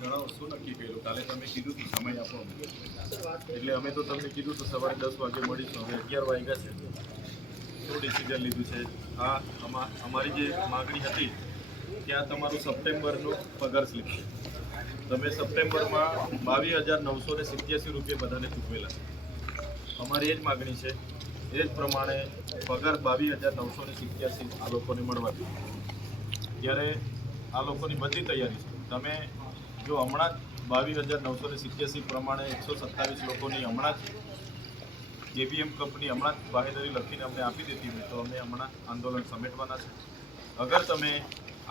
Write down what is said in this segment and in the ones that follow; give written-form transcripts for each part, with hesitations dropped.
જણાવો શું નક્કી કર્યું? કાલે તમે કીધું હતું સમય આપો એટલે અમે તો તમને કીધું હતું સવારે 10 વાગે મળીશું. હવે 11 વાગ્યા છે. શું ડિસિઝન લીધું છે? હા, અમારી જે માગણી હતી ત્યાં તમારું સપ્ટેમ્બરનું પગાર સ્લીપ છે. તમે સપ્ટેમ્બરમાં 22,987 રૂપિયા બધાને ચૂકવેલા છે. અમારી એ જ માગણી છે, એ જ પ્રમાણે પગાર 22,987 આ લોકોને મળવા જોઈએ. ત્યારે આ લોકોની બધી તૈયારી છે. તમે જો હમણાં જ 22,987 પ્રમાણે 127 લોકોની હમણાં જ જેબીએમ કંપની હમણાં જ બાહેધરી લખીને અમને આપી દીધી હોય તો અમે હમણાં આંદોલન સમેટવાના છે. અગર તમે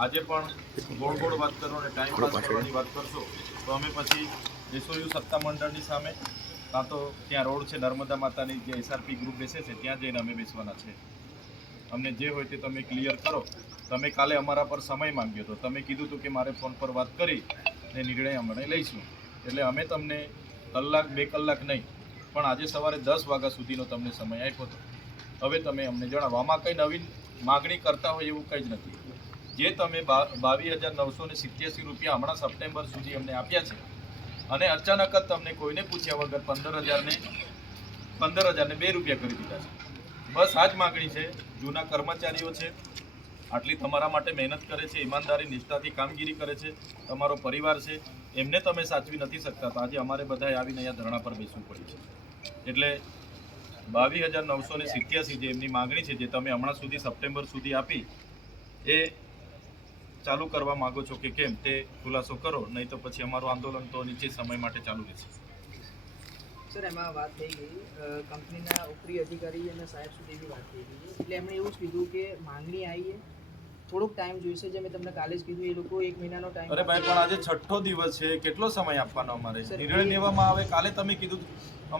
આજે પણ ગોળ ગોળ વાત કરો અને ટાઈમ પાસ કરવાની વાત કરશો તો અમે પછી એસઓયુ સત્તામંડળની સામે કાં તો ત્યાં રોડ છે નર્મદા માતાની જે એસઆરપી ગ્રુપ બેસે છે ત્યાં જઈને અમે બેસવાના છે. અમને જે હોય તે તમે ક્લિયર કરો. તમે કાલે અમારા પર સમય માંગ્યો હતો, તમે કીધું હતું કે મારે ફોન પર વાત કરી ને નિર્ણય અમે લઈશું. એટલે અમે તમને કલાક 2 કલાક નહીં પણ આજે સવારે 10 વાગ્યા સુધીનો તમને સમય આપ્યો હતો. હવે તમે અમને જણાવો. આમાં કંઈ નવીન માગણી કરતા હોય એવું કંઈ જ નથી. જે તમે 22,987 રૂપિયા હમણાં સપ્ટેમ્બર સુધી અમને આપ્યા છે અને અચાનક જ તમને કોઈને પૂછ્યા વગર 15,000ને 2 રૂપિયા કરી દીધા છે. બસ આ જ માગણી છે. જૂના કર્મચારીઓ છે, આટલી તમારા માટે મહેનત કરે છે, ઈમાનદારી નિષ્ઠાથી કામગીરી કરે છે, તમારો પરિવાર છે, એમને તમે સાચવી નથી શકતા તો આજે અમારે બધાએ આવીને અહીંયા ધરણા પર બેસવું પડ્યું છે. એટલે 22,987 જે એમની માગણી છે જે તમે હમણાં સુધી સપ્ટેમ્બર સુધી આપી એ ચાલુ કરવા માગો છો કે કેમ તે ખુલાસો કરો, નહીં તો પછી અમારું આંદોલન તો નિશ્ચિત સમય માટે ચાલુ રહેશે. સર, એમાં વાત થઈ ગઈ કંપનીના ઉપરી અધિકારી અને સાહેબ સુધી બી વાત થઈ ગઈ એટલે એમણે એવું જ કીધું કે માંગણી આવી થોડોક ટાઈમ જોઈશે. જે મેં તમને કાલે જ કીધું એ લોકો 1 મહિનાનો ટાઈમ. અરે ભાઈ, પણ આજે 6થો દિવસ છે, કેટલો સમય આપવાનો અમારે? નિર્ણય લેવામાં આવે. કાલે તમે કીધું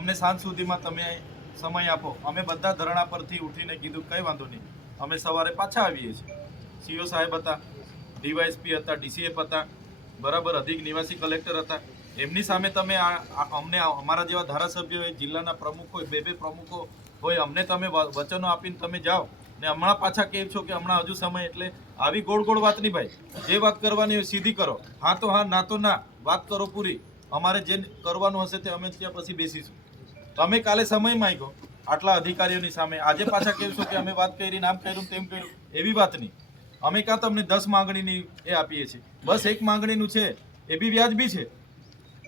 અમને સાંજ સુધીમાં તમે સમય આપો. અમે બધા ધરણા પરથી ઉઠીને કીધું કંઈ વાંધો નહીં, અમે સવારે પાછા આવીએ છીએ. સીઓ સાહેબ હતા, ડીવાયએસપી હતા, ડીસીએફ હતા, બરાબર, અધિક નિવાસી કલેક્ટર હતા. એમની સામે તમે અમને અમારા જેવા ધારાસભ્યો હોય, જિલ્લાના પ્રમુખ હોય, બે પ્રમુખો હોય, અમને તમે વચનો આપીને તમે જાઓ ને હમણાં પાછા કહે છો કે હમણાં હજુ સમય. એટલે આવી ગોળ ગોળ વાત નહીં ભાઈ. જે વાત કરવાની હોય સીધી કરો. હા તો હા, ના તો ના. વાત કરો પૂરી. અમારે જે કરવાનું હશે તે અમે ત્યાં પછી બેસીશું. તમે કાલે સમય માંગ્યો આટલા અધિકારીઓની સામે, આજે પાછા કહેશો કે અમે વાત કરી, આમ કર્યું તેમ કર્યું. એવી વાત નહીં. અમે કાં તમને 10 માંગણીની એ આપીએ છીએ, બસ એક માંગણીનું છે, એ બી વ્યાજબી છે.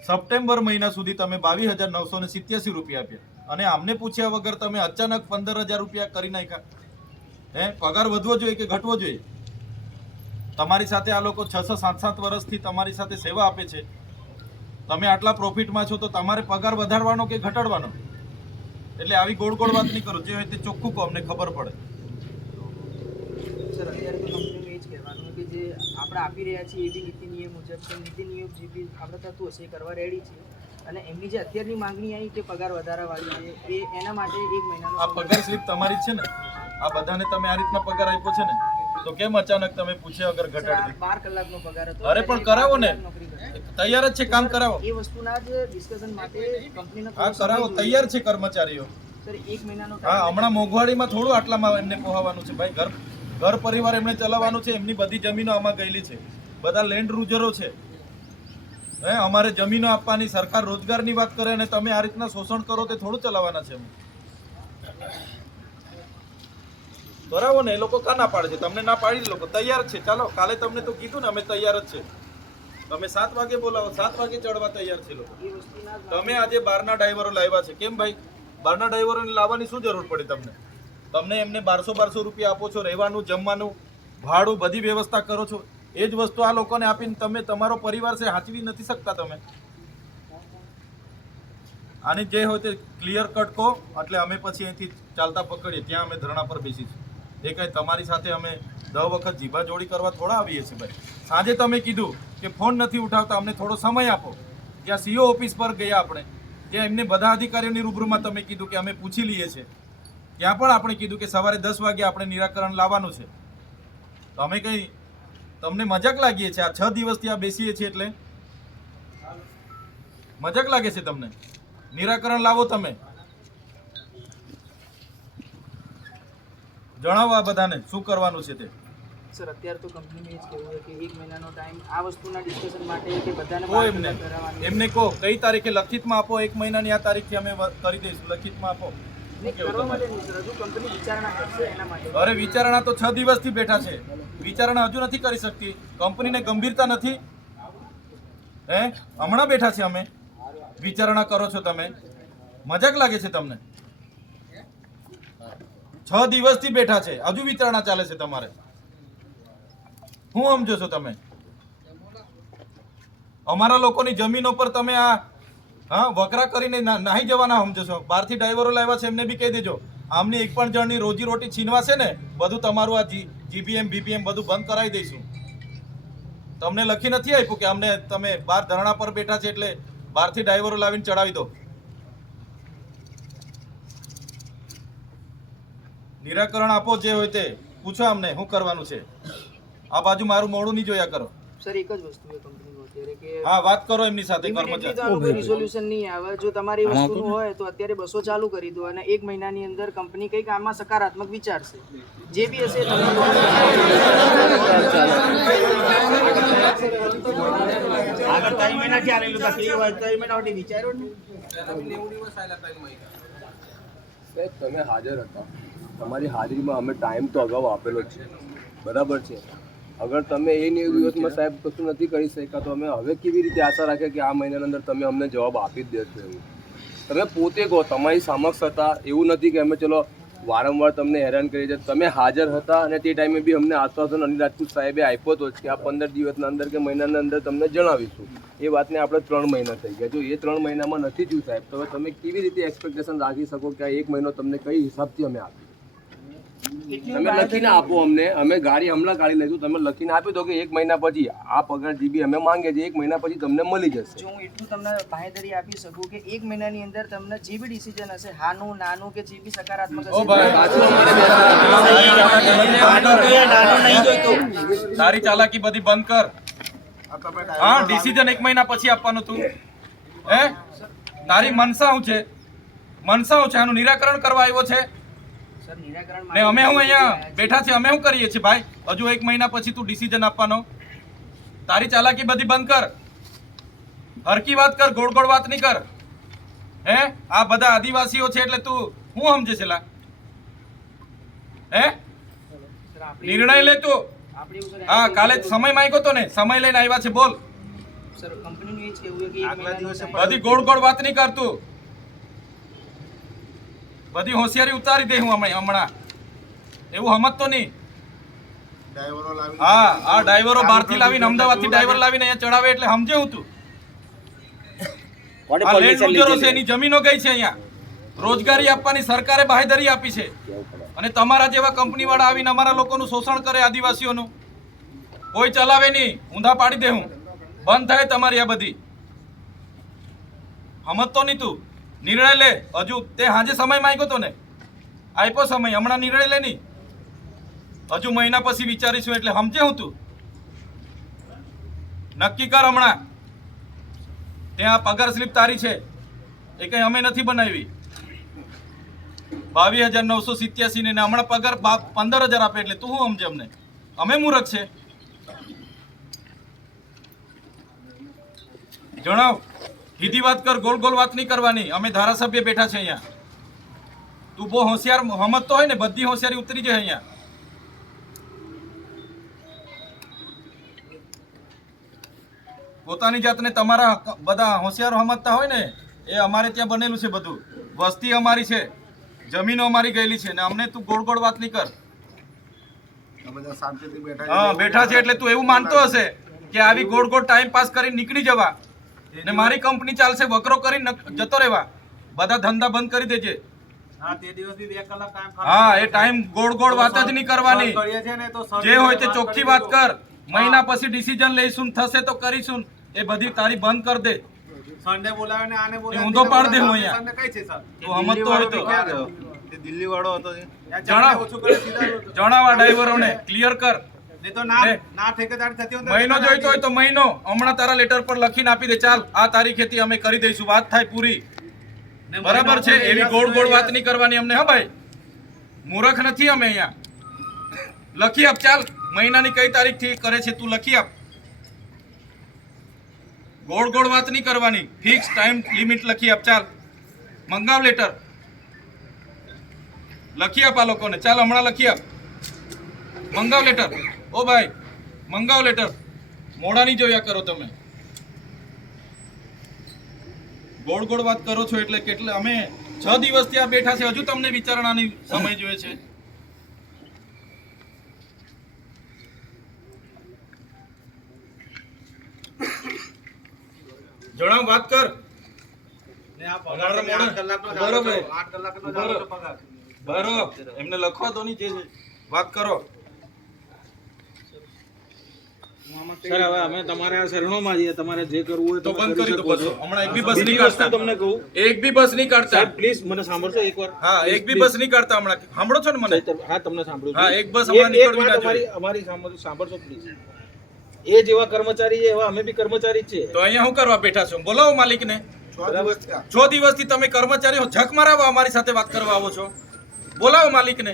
સપ્ટેમ્બર મહિના સુધી તમે 22,987 રૂપિયા આપ્યા અને આમને પૂછ્યા વગર તમે અચાનક 15,000 રૂપિયા કરી નાખ્યા. પગાર વધવો જોઈએ કે ઘટવો જોઈએ? તમારી સાથે આ લોકો 6-7 વર્ષથી તમારી સાથે સેવા આપે છે. તમે આટલા પ્રોફિટમાં છો તો તમારે પગાર વધારવાનો કે ઘટાડવાનો? એટલે આવી ગોળ ગોળ વાત નહીં કરો. જે હોય તે ચોખ્ખું કહો, અમને ખબર પડે. સર, અત્યારે તો કંપનીનું એ જ કહેવાનું કે જે આપણે આપી રહ્યા છીએ એ બી નીતિ નિયમ મુજબ છે. નીતિ નિયમ જે બી આપણે થતું હશે એ કરવા રેડી છે. અને એમની જે અત્યારની માંગણી આવી કે પગાર વધારાવાળી છે એ એના માટે 1 મહિનાનો આ પગાર સ્લીપ તમારી જ છે ને? આ બધાને તમે આ રીતના પગાર આપ્યો છે ને, તો કેમ અચાનક તમે પૂછ્યા વગર ઘટાડી? 12 કલાકનો પગાર હતો. અરે પણ કરાવો ને, તૈયાર જ છે, કામ કરાવો. એ વસ્તુના જ ડિસ્કશન માટે કંપનીનો હા કરાવો, તૈયાર છે કર્મચારીઓ. સર, 1 મહિનાનો હા, હમણાં મોંઘવારીમાં થોડું આટલામાં એમને પોહાવાનું છે ભાઈ. ઘર પરિવાર એમને ચલાવવાનું છે. એમની બધી જમીનો આમાં ગયેલી છે, બધા લેન્ડ રૂઝરો છે. અમારે જમીનો આપવાની, સરકાર રોજગારની વાત કરે અને તમે આ રીતના શોષણ કરો તે થોડું ચલાવવાના છે. બરાબર ને? એ લોકો કાં ના પાડે છે? તમને ના પાડી લોકો તૈયાર છે. ચાલો, કાલે તમને તો કીધું ને અમે તૈયાર જ છે. તમે 7 વાગે બોલાવો, 7 વાગે ચડવા તૈયાર છે લોકો. તમે આજે બહારના ડ્રાઈવરો લાવ્યા છે. કેમ ભાઈ? બહારના ડ્રાઈવરોને લાવવાની શું જરૂર પડી તમને? તમને એમને 1200 રૂપિયા આપો છો, રહેવાનું, જમવાનું, ભાડું, બધી વ્યવસ્થા કરો છો. એ જ વસ્તુ આ લોકોને આપીને તમે તમારો પરિવાર છે હાચવી નથી શકતા તમે? આની જે હોય તે ક્લિયર કટ કહો, એટલે અમે પછી અહીંથી ચાલતા પકડીએ, ત્યાં અમે ધરણા પર બેસીશું. એ કંઈ તમારી સાથે અમે 10 વખત જીભા જોડી કરવા થોડા આવીએ છીએ ભાઈ. સાંજે તમે કીધું કે ફોન નથી ઉઠાવતા, અમને થોડો સમય આપો. ત્યાં સીઓ ઓફિસ પર ગયા આપણે, ત્યાં એમને બધા અધિકારીઓની રૂબરૂમાં તમે કીધું કે અમે પૂછી લઈએ છીએ. ત્યાં પણ આપણે કીધું કે સવારે 10 વાગે આપણે નિરાકરણ લાવવાનું છે. તમે કંઈ તમને મજાક લાગીએ છે? આ 6 દિવસથી આ બેસીએ છીએ એટલે મજાક લાગે છે તમને? નિરાકરણ લાવો. તમે જણાવો આ બધાને શું કરવાનું છે તે. સર અત્યારે તો કંપનીનું એ જ કહેવું છે કે 1 મહિનાનો ટાઈમ આ વસ્તુના ડિસ્કશન માટે કે બધાને કહો એમને એમને કહો કઈ તારીખે લખિતમાં આપો 1 મહિનાની આ તારીખથી અમે કરી દઈશું લખિતમાં આપો કરવા માટે નહીં સર, હજુ કંપની વિચારણા કરશે એના માટે. અરે વિચારણા તો 6 દિવસથી બેઠા છે વિચારણા હજુ નથી કરી શકતી કંપનીને ગંભીરતા નથી હે હમણાં બેઠા છે અમે વિચારણા કરો છો તમે મજાક લાગે છે તમને 6 દિવસથી બેઠા છે હજુ વિચારણા ચાલે છે તમારે શું સમજો છો તમે અમારા લોકોની જમીનો પર તમે આ હા વકરા કરીને નાહી જવાના સમજો છો બહારથી ડ્રાઈવરો લાવ્યા છે એમને બી કહી દેજો આમની એક પણ જણની રોજી રોટી છીનવા છે ને બધું તમારું આ જીબીએમ બીપીએમ બધું બંધ કરાવી દઈશું તમને લખી નથી આપ્યું કે અમને તમે બહાર ધરણા પર બેઠા છે એટલે બહારથી ડ્રાઈવરો લાવીને ચડાવી દો નિરાકરણ આપો જે હોય તે પૂછો અમને શું કરવાનું છે આ બાજુ મારું મોડું નહીં જોયા કરો સર એક જ વસ્તુ છે કંપનીનું અત્યારે કે હા વાત કરો એમની સાથે immediately તો કર્મચારી આનું કોઈ રિઝોલ્યુશન નહીં આવે જો તમારી વસ્તુનું હોય તો અત્યારે બસો ચાલુ કરી દો અને 1 મહિનાની અંદર કંપની કંઈક આમાં સકારાત્મક વિચારશે જે બી હશે તમને આગળ 3 મહિના ક્યાં રહેલું હતા કેવી હોય 3 મહિના સુધી વિચાર્યો ને સાહેબ તમે હાજર હતા તમારી હાજરીમાં અમે ટાઈમ તો અગાઉ આપેલો જ છે બરાબર છે અગર તમે એ 9 દિવસમાં સાહેબ કશું નથી કરી શક્યા તો અમે હવે કેવી રીતે આશા રાખીએ કે આ મહિનાની અંદર તમે અમને જવાબ આપી જ દેશો એવું તમે પોતે કહો તમારી સમક્ષ હતા એવું નથી કે અમે ચલો વારંવાર તમને હેરાન કરી છે તમે હાજર હતા અને તે ટાઈમે બી અમને આશ્વાસન અનિલ રાજપૂત સાહેબે આપ્યો હતો કે આ 15 દિવસના અંદર કે મહિનાના અંદર તમને જણાવીશું એ વાતને આપણે 3 મહિના થઈ ગયા જો એ 3 મહિનામાં નથી થયું સાહેબ તો હવે તમે કેવી રીતે એક્સપેક્ટેશન રાખી શકો કે આ 1 મહિનો તમને કઈ હિસાબથી અમે આપી તમે લખીને આપો અમને અમે ગાડી હમણાં કાઢી લઈશું તમે લખીને આપી દો કે 1 મહિના પછી આ પગાર જીબી અમે માંગે છે 1 મહિના પછી તમને મળી જશે જો હું એટલું તમને બાંહેધરી આપી શકું કે 1 મહિનાની અંદર તમને જે બી ડિસિઝન હશે હાનું નાનું કે જે બી સકારાત્મક ઓ હશે ભાઈ નાનું નહીં જોઈતું તારી ચાલાકી બધી બંધ કર હા ડિસિઝન 1 મહિના પછી આપવાનું તું હે તારી મનસા શું છે આનું નિરાકરણ કરવા આવ્યો છે સર નિરાકરણ ને અમે હું અહીંયા બેઠા છે અમે શું કરીએ છીએ ભાઈ હજુ 1 મહિના પછી તું ડિસિઝન આપવાનો તારી ચાલાકી બધી બંધ કર હરકી વાત કર ગોળ ગોળ વાત નહીં કર હે આ બધા આદિવાસીઓ છે એટલે તું શું સમજે છે લા હે સર આપણી નિર્ણય લે તું આપણી સર હા કાલે સમય માંગ્યો તો ને સમય લઈને આવ્યા છે બોલ સર કંપનીનું એ જ કહેવું છે કે 1 મહિનાનો time બધી ગોળ ગોળ વાત નહીં કરતું બધી હોશિયારી ઉતારી દે હું હમણાં એવું સમજતો નહીં ડ્રાઈવરો લાવી હા આ ડ્રાઈવરો બહારથી લાવીને અમદાવાદથી ડ્રાઈવર લાવીને અહીંયા ચડાવે એટલે સમજે હું તું આ લેન્ડ લૂઝરો છે એની જમીનો ગઈ છે અહીંયા રોજગારી આપવાની સરકારે બાંહેધરી આપી છે અને તમારા જેવા કંપની વાળા આવીને અમારા લોકોનું શોષણ કરે આદિવાસીઓનું કોઈ ચલાવે નહીં ઊંધા પાડી દે હું બંધ થાય તમારી આ બધી સમજતો નહીં તું નિર્ણય લે હજુ તે હાજે સમય માંગ્યો તો ને આપ્યો સમય હમણાં નિર્ણય લે નહીં હજુ મહિના પછી વિચારીશું એટલે સમજે હું તું નક્કી કર હમણાં ત્યાં પગાર સ્લીપ તારી છે એ કઈ અમે નથી બનાવી 22,987 ને હમણાં પગાર 15,000 આપે એટલે તું શું સમજે અમને અમે મૂર્ખ છે જણાવ સીધી વાત કર ગોળ ગોળ વાત નહીં કરવાની અમે ધારાસભ્ય બેઠા છે અહીંયા તું બહુ હોશિયાર સમજતો હોય ને બધી હોશિયારી ઉતરી જાય અહીંયા પોતાની જાતને તમારા બધા હોશિયારો સમજતા હોય ને એ અમારે ત્યાં બનેલું છે બધું વસ્તી અમારી છે જમીનો અમારી ગયેલી છે ને અમને તું ગોળ ગોળ વાત નહીં કર બધા શાંતિથી બેઠા હા બેઠા છે એટલે તું એવું માનતો હશે કે આવી ગોળ ગોળ ટાઈમ પાસ કરીને નીકળી જવા ને મારી કંપની ચાલશે વકરો કરીને જતો રહેવા બધા ધંધા બંધ કરી દેજે હા તે દિવસથી 2 કલાક ટાઈમ હા એ ટાઈમ ગોળ ગોળ વાત જ નહીં કરવાની કરીએ છે ને તો જે હોય તે ચોખ્ખી વાત કર મહિના પછી ડિસિઝન લઈશું થશે તો કરીશું એ બધી તારી બંધ કર દે સન્ડે બોલાવે ને આને બોલાવે એ ઊંધો પાડ દે હું અહીંયા. સન્ડે કઈ છે સર તું સમજતો હોય તો તે દિલ્હી વાળો હતો એ. જણાવ. ઓછું કરે સીધા જણાવા ડ્રાઈવરોને ક્લિયર કર નહીં તો ના લે. ના ઠેકેદાર થતી હોય તો મહિનો જોઈતો હોય તો મહિનો હમણાં તારા લેટર પર લખીને આપી દે ચાલ આ તારીખેથી અમે કરી દઈશું વાત થાય પૂરી ને બરાબર છે મહિનો એવી ગોળ ગોળ વાત નહીં કરવાની અમને હા ભાઈ મૂર્ખ નથી અમે અહીંયા લખી આપ ચાલ મહિનાની કઈ તારીખથી કરે છે તું લખી આપ. ગોળ ગોળ વાત નહીં કરવાની, ફિક્સ ટાઈમ લિમિટ લખી આપ. ચાલ મંગાવ લેટર, લખી આપ આ લોકોને. ચાલ હમણાં લખી આપ, મંગાવ લેટર. ઓ ભાઈ મંગાવ લેટર, મોડા નહીં જોયા કરો તમે. ગોળ ગોળ વાત કરો છો એટલે કેટલે અમે 6 દિવસથી આ બેઠા છે, હજુ તમને વિચારણાની સમય જોઈએ છે. જણાવ, વાત કર. બરોબર, એમને લખવા દો ની, જે વાત કરો. સર હવે અમે તમારા શરણોમાં છીએ, તમારે જે કરવું હોય તો તમે બંધ કરી દો શકો બસો. છો. હમણાં એક બી બસ નહીં બીજી વસ્તુ કાઢતા, તમને કહું, એક બી બસ નહીં કાઢતા. સાહેબ પ્લીઝ મને સાંભળશો એકવાર. હા, એક બી બસ નહીં કાઢતા હમણાં. સાંભળો છો ને મને? હા તમને સાંભળું છું. હા, એક બસ હમણાં નીકળવી ના જોઈએ. અમારી સાંભળશો પ્લીઝ. એ જેવા કર્મચારી છે એવા અમે બી કર્મચારી જ છીએ. તો અહીંયા શું કરવા બેઠા છો? બોલાવો માલિકને. 6 દિવસથી તમે કર્મચારીઓ ઝક મરાવવા અમારી સાથે વાત કરવા આવો છો. બોલાવો માલિકને.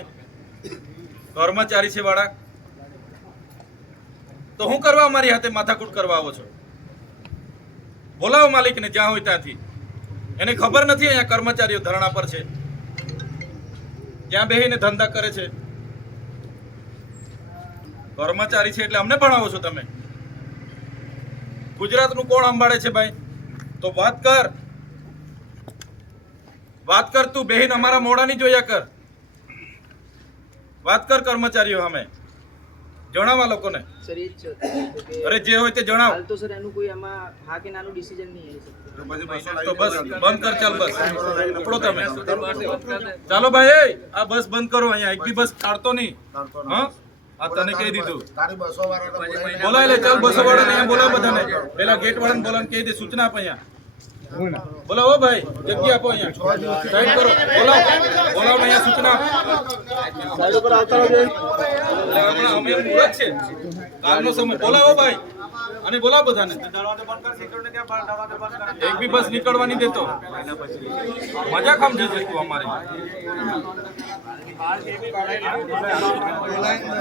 કર્મચારી છે વાળા, તો શું કરવા અમારી હાથે માથાકૂટ કરવા આવો છો? બોલાવો માલિકને જ્યાં હોય ત્યાંથી. એને ખબર નથી અહીંયા કર્મચારીઓ ધરણા પર છે, ત્યાં બેહીને ધંધા કરે છે. કર્મચારી છે એટલે અમને ભણાવો છો તમે? ગુજરાતનું કોણ સંભાળે છે ભાઈ? તો વાત કર, વાત કર. તું બેહીન અમારા મોઢા નહીં જોયા કર. વાત કર કર્મચારીઓ સામે, જણાવવા લોકોને. સર એ જ છે કે અરે જે હોય તે જણાવ. હાલ તો સર એનું કોઈ આમાં હા કે નાનું ડિસિઝન નહીં આવી શકતું. તો બસ બંધ કર. ચાલ બસ પકડો તમે. ચાલો ભાઈ, એ આ બસ બંધ કરો. અહીંયા એક બી બસ કાઢતો નહીં. હા, આ તને કહી દીધું. બોલાય લે. ચાલ બસો વાળાને અહીંયા બોલાવ બધાને. પેલા ગેટ વાળાને બોલાવીને કહી દે, સૂચના આપો. અહીંયા બોલાવો ભાઈ, જગ્યા આપો. અહીંયા સાઈડ કરો. બોલાવો, બોલાવો અહીંયા સૂચના આપો. સાઈડ ઉપર આવતા રહેજો. એટલે હમણાં અમે એવું જ છે, કાલનો સમય. બોલાવો ભાઈ, અને બોલાવો બધાને. એક બી બસ નીકળવા નહીં દેતો. મજાક સમજે છે તું અમારી.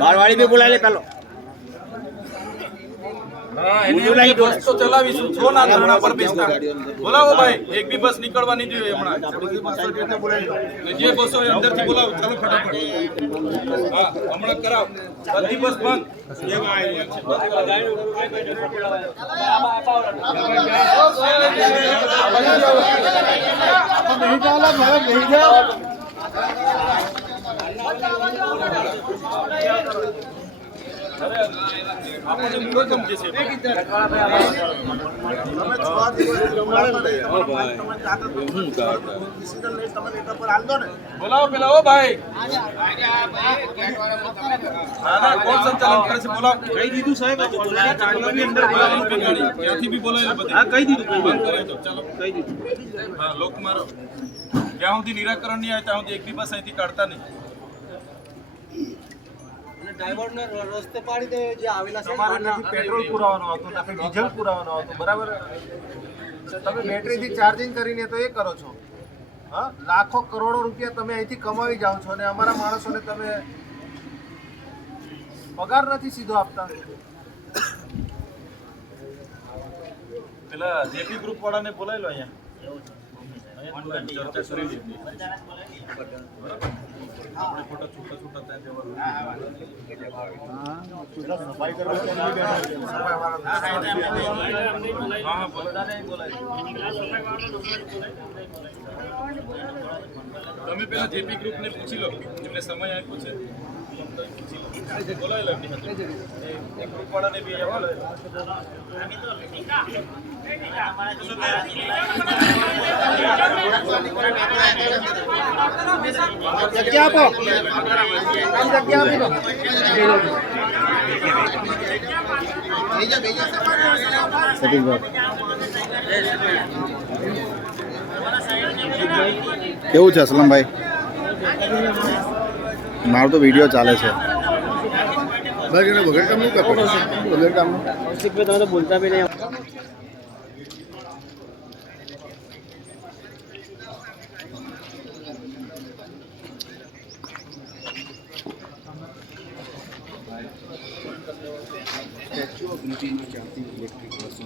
બારવાળી બી બોલાવી લે પેલો. હા, એને બસ તો ચલાવીશું. છો ના ધરણા પર બેસતા. બોલાવો ભાઈ, એક બી બસ નીકળવા નહીં જોઈએ હમણાં. જે બસો હોય અંદરથી બોલાવો. ચાલો ફટાફટ. હા, હમણાં કરાવ. બધી બસ બંધ. આપણને મૂળો સમજે છે. બોલાવો પેલા. ઓ ભાઈ, ના ના, કોણ સંચાલન કરે છે? બોલાવો. કહી દીધું સાહેબ, ગાડીઓની અંદર બોલાવો બે ગાડી. ત્યાંથી બી બોલાવેલા બધી. હા કહી દીધું, બંધ કરે તો ચાલો. કહી દીધું. હા, લોક મારો. જ્યાં સુધી નિરાકરણ નહીં આવે ત્યાં સુધી એક બી બસ અહીંથી કાઢતા નહીં. ડ્રાઈવરને રસ્તે પાડી દે જે આવેલા છે. તમારે નથી પેટ્રોલ પુરાવાનો આવતો, નથી ડીઝલ પુરાવાનો આવતો, બરાબર? તમે બેટરીથી ચાર્જિંગ કરીને તો એ કરો છો. હા, લાખો કરોડો રૂપિયા તમે અહીંથી કમાવી જાઓ છો અને અમારા માણસોને તમે પગાર નથી સીધો આપતા. પેલા જેપી ગ્રુપ વાળાને બોલાવી લો અહીંયા. અહીંયા ચર્ચા કરી લીધી. આપણે ખોટા છૂટા છૂટા ત્યાં જવાનું. હા હા, બોલાય. તમે પેલા જેપી ગ્રુપ ને પૂછી લો, એમને સમય આપ્યો છે. બોલાવી લો એમની સાથે. એ ગ્રુપ વાળાને બી અહીંયા બોલાવી જગ્યા આપો, આમ જગ્યા આપી દો. કેવું છે અસલમભાઈ? મારો તો વિડીયો ચાલે છે. બસ એને વગર કામ નહીં કરતો. વગર કામનું તમે તો બોલતા બી નહીં. સ્ટેચ્યુ ઓફ યુનિટીમાં ચાલતી ઇલેક્ટ્રિક બસો